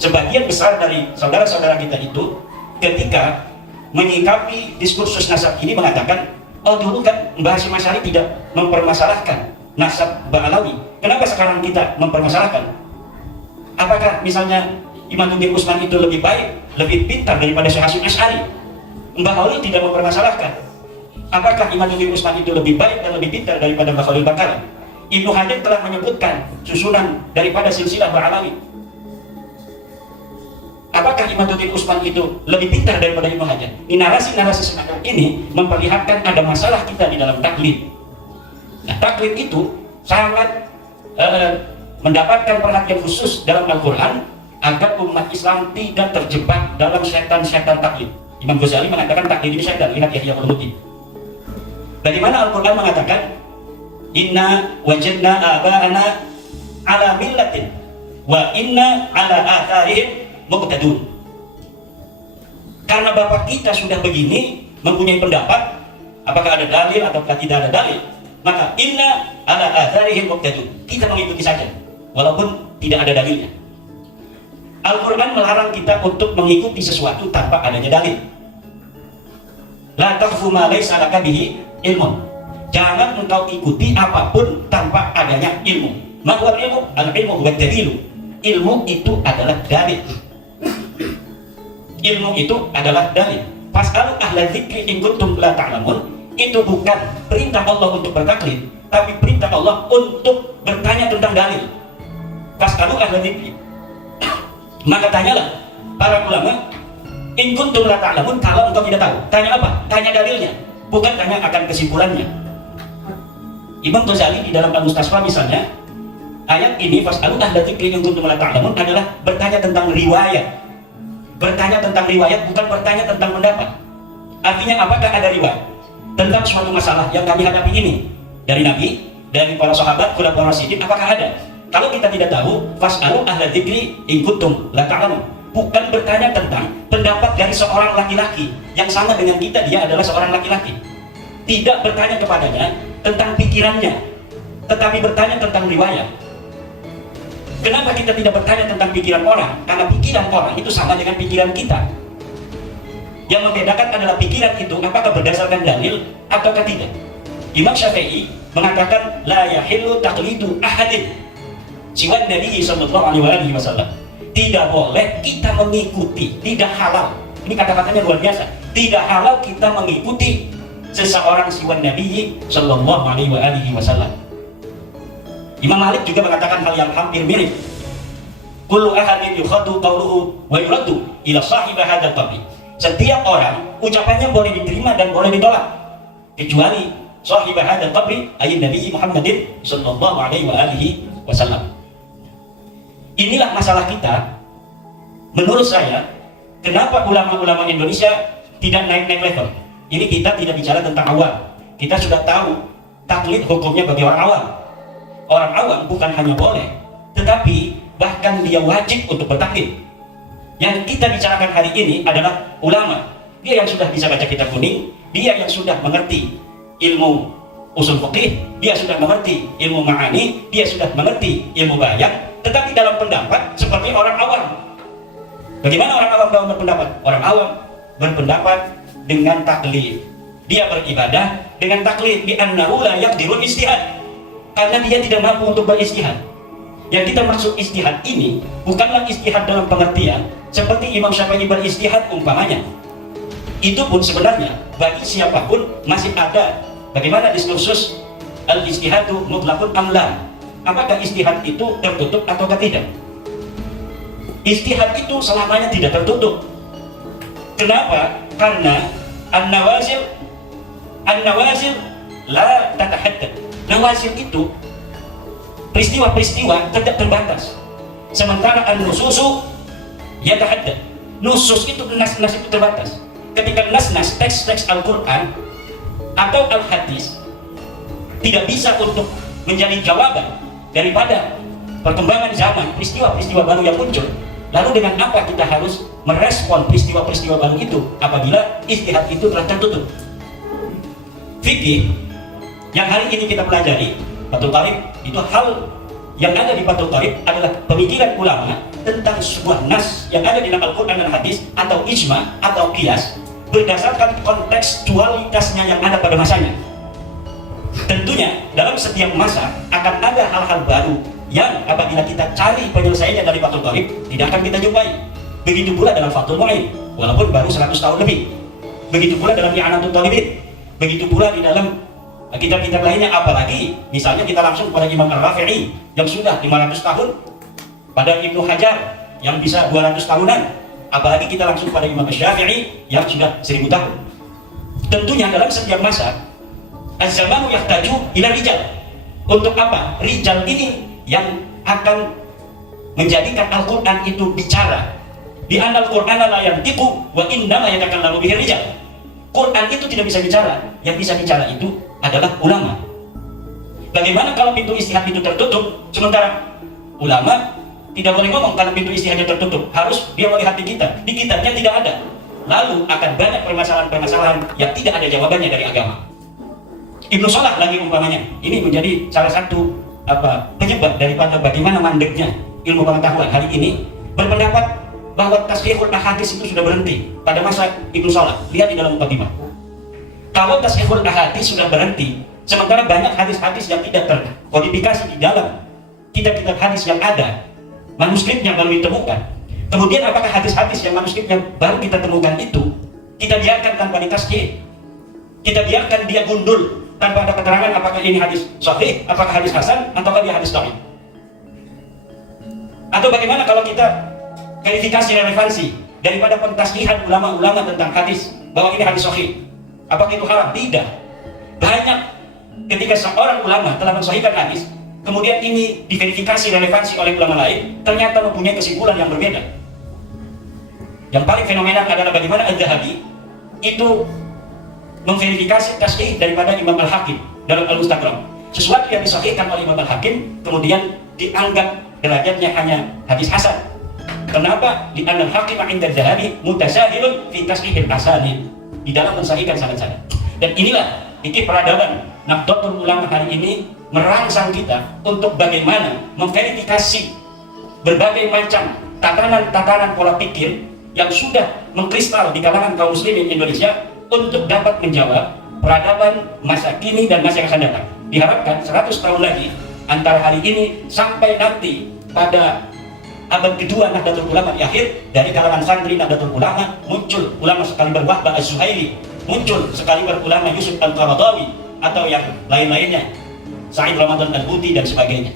sebagian besar dari saudara-saudara kita itu ketika menyikapi diskursus nasab ini mengatakan, oh dulu kan Mbah Hasyim Asy'ari tidak mempermasalahkan nasab Ba'alawi, kenapa sekarang kita mempermasalahkan? Apakah misalnya Imaduddin Utsman itu lebih baik, lebih pintar daripada Syekh Hasyim Asy'ari? Mbah Khalil tidak mempermasalahkan. Apakah Imaduddin Utsman itu lebih baik dan lebih pintar daripada Mbah Khalil Bakalan? Ibnu Hajar telah menyebutkan susunan daripada silsilah Ba'alawi. Apakah Imaduddin Utsman itu lebih pintar daripada Ibnu Hajar? Di narasi-narasi semacam ini memperlihatkan ada masalah kita di dalam taklid. Nah, taklid itu sangat mendapatkan perhatian khusus dalam Al-Quran agar umat Islam tidak terjebak dalam setan-setan taklid. Imam Ghazali mengatakan taklid ini setan. Lihat Ihya Ulumuddin. Bagaimana Al-Quran mengatakan, inna wajadna aba'ana ala millatin wa inna ala atharihim muqtadun. Karena bapak kita sudah begini, mempunyai pendapat, apakah ada dalil ataukah tidak ada dalil, maka inna ala atharihim muqtadun, kita mengikuti saja walaupun tidak ada dalilnya. Al-Quran melarang kita untuk mengikuti sesuatu tanpa adanya dalil. La taqfu ma laysa laka bihi ilmun. Jangan engkau ikuti apapun tanpa adanya ilmu. Maka ilmu, al-ilmu huwa dalilu. Ilmu itu adalah dalil. Ilmu itu adalah dalil. Fas'alu ahla dzikri in kuntum la ta'lamun. Itu bukan perintah Allah untuk bertaklid, tapi perintah Allah untuk bertanya tentang dalil. Fas'alu ahla dzikri. Maka tanyalah para ulama, in kuntum la ta'lamun, kalau engkau tidak tahu. Tanya apa? Tanya dalilnya, bukan tanya akan kesimpulannya. Imam Ghazali di dalam Al-Mustasfa misalnya, ayat ini fas'alu ahla dzikri in kuntum la ta'lamun adalah bertanya tentang riwayat. Bertanya tentang riwayat, bukan bertanya tentang pendapat. Artinya apakah ada riwayat tentang suatu masalah yang kami hadapi ini dari Nabi, dari para sahabat, khulafaur rasyidin, apakah ada? Kalau kita tidak tahu, fas'alu ahla dzikri in kuntum la ta'lamun, bukan bertanya tentang pendapat dari seorang laki-laki yang sama dengan kita, dia adalah seorang laki-laki. Tidak bertanya kepadanya tentang pikirannya, tetapi bertanya tentang riwayat. Kenapa kita tidak bertanya tentang pikiran orang? Karena pikiran orang itu sama dengan pikiran kita. Yang membedakan adalah pikiran itu apakah berdasarkan dalil ataukah tidak. Imam Syafi'i mengatakan la yahillu taqlidu ahadin siwa Nabi sallallahu alaihi wasallam. Tidak boleh kita mengikuti, tidak halal. Ini kata-katanya luar biasa. Tidak halal kita mengikuti seseorang siwa Nabi sallallahu alaihi wasallam. Imam Malik juga mengatakan hal yang hampir mirip. Kullu ahadin yukhadu qawluhu wa yuraddu ila sahibi hadzal qabri. Setiap orang ucapannya boleh diterima dan boleh ditolak kecuali sahibi hadzal qabri ayat Nabi Muhammadin sallallahu alaihi wasallam. Inilah masalah kita. Menurut saya, kenapa ulama-ulama Indonesia tidak naik-naik level? Ini kita tidak bicara tentang awam. Kita sudah tahu taklid hukumnya bagi orang awam. Orang awam bukan hanya boleh, tetapi bahkan dia wajib untuk bertaklid. Yang kita bicarakan hari ini adalah ulama. Dia yang sudah bisa baca kitab kuning, dia yang sudah mengerti ilmu usul fiqih, dia sudah mengerti ilmu ma'ani, dia sudah mengerti ilmu bayan, tetapi dalam pendapat seperti orang awam. Bagaimana orang awam dalam berpendapat? Orang awam berpendapat dengan taklid. Dia beribadah dengan taklid, bi annahu la yaqdiru ijtihad. Karena dia tidak mampu untuk beristihad. Yang kita maksud istihad ini bukanlah istihad dalam pengertian seperti Imam Syafi'i beristihad umpamanya. Itu pun sebenarnya bagi siapapun masih ada bagaimana diskursus al-istihadu mutlaqun amla. Apakah istihad itu tertutup atau tidak? Istihad itu selamanya tidak tertutup. Kenapa? Karena an-nawazil la tatahaddad. Nawazil itu peristiwa-peristiwa tidak terbatas. Sementara an-nususu yatahaddad. Nusus itu, nas-nas itu terbatas. Ketika nas-nas, teks-teks Al-Quran atau Al-Hadis tidak bisa untuk menjadi jawaban daripada perkembangan zaman, peristiwa-peristiwa baru yang muncul, lalu dengan apa kita harus merespon peristiwa-peristiwa baru itu apabila istihad itu telah tertutup? Fikih yang hari ini kita pelajari, Fathul Qarib, itu hal yang ada di Fathul Qarib adalah pemikiran ulama tentang sebuah nas yang ada di dalam Al-Quran dan hadis atau ijma atau qiyas berdasarkan kontekstualitasnya yang ada pada masanya. Tentunya dalam setiap masa akan ada hal-hal baru yang apabila kita cari penyelesaiannya dari Fathul Qorib tidak akan kita jumpai. Begitu pula dalam Fathul Mu'in walaupun baru 100 tahun lebih. Begitu pula dalam I'anatul Talibin. Begitu pula di dalam kitab-kitab lainnya, apalagi misalnya kita langsung pada Imam Ar-Rafi'i yang sudah 500 tahun, pada Ibnu Hajar yang bisa 200 tahunan, apalagi kita langsung pada Imam Syafi'i yang sudah 1000 tahun. Tentunya dalam setiap masa az-zamanu yahtaju ila rijal. Untuk apa? Rijal ini yang akan menjadikan Al-Quran itu bicara. Di anal Qur'ana la yantiqu wa innama yatakallamu bihi rijal. Quran itu tidak bisa bicara, yang bisa bicara itu adalah ulama. Bagaimana kalau pintu istihad itu tertutup, sementara ulama tidak boleh ngomong kalau pintu istihadnya tertutup, harus dia melihat di kitab. Di kitabnya tidak ada. Lalu akan banyak permasalahan-permasalahan yang tidak ada jawabannya dari agama. Ibnu Salah lagi umpamanya, ini menjadi salah satu penyebab daripada bagaimana mandeknya ilmu pengetahuan hari ini, berpendapat bahwa tasihhul ahadits itu sudah berhenti pada masa Ibnu Salah. Lihat di dalam mukadimah. Kalau tasihhul ahadits sudah berhenti, sementara banyak hadis-hadis yang tidak terkodifikasi di dalam kitab-kitab hadis yang ada, manuskripnya baru ditemukan. Kemudian apakah hadis-hadis yang manuskripnya baru kita temukan itu kita biarkan tanpa ditashih? Kita biarkan dia gundul tanpa ada keterangan apakah ini hadis sahih, apakah hadis hasan, ataukah dia hadis dhaif? Atau bagaimana kalau kita verifikasi relevansi daripada pentasyihan ulama-ulama tentang hadis bahwa ini hadis sahih? Apakah itu haram? Tidak. Banyak ketika seorang ulama telah mensahihkan hadis, kemudian ini diverifikasi relevansi oleh ulama lain, ternyata mempunyai kesimpulan yang berbeda. Yang paling fenomenal adalah bagaimana Az-Zahabi itu memverifikasi tashdih daripada Imam Al-Hakim dalam Al-Mustadrak. Sesuatu yang disahihkan oleh Imam Al-Hakim kemudian dianggap derajatnya hanya hadis hasan. Kenapa? Di Al-Hakim 'inda Az-Zahabi mutasahilun fi tashdihil asanid, di dalam mensahihkan sanad-sanad. Dan inilah fikih peradaban Nahdlatul Ulama hari ini merangsang kita untuk bagaimana memverifikasi berbagai macam tatanan-tatanan pola pikir yang sudah mengkristal di kalangan kaum muslimin Indonesia untuk dapat menjawab peradaban masa kini dan masa yang akan datang. Diharapkan 100 tahun lagi antara hari ini sampai nanti pada abad kedua Nahdlatul Ulama di akhir, dari kalangan santri Nahdlatul Ulama muncul ulama sekaliber Wahbah Az-Zuhaili, muncul sekaliber ulama Yusuf Al-Qaradawi atau yang lain-lainnya, Said Ramadan Al-Huti dan sebagainya.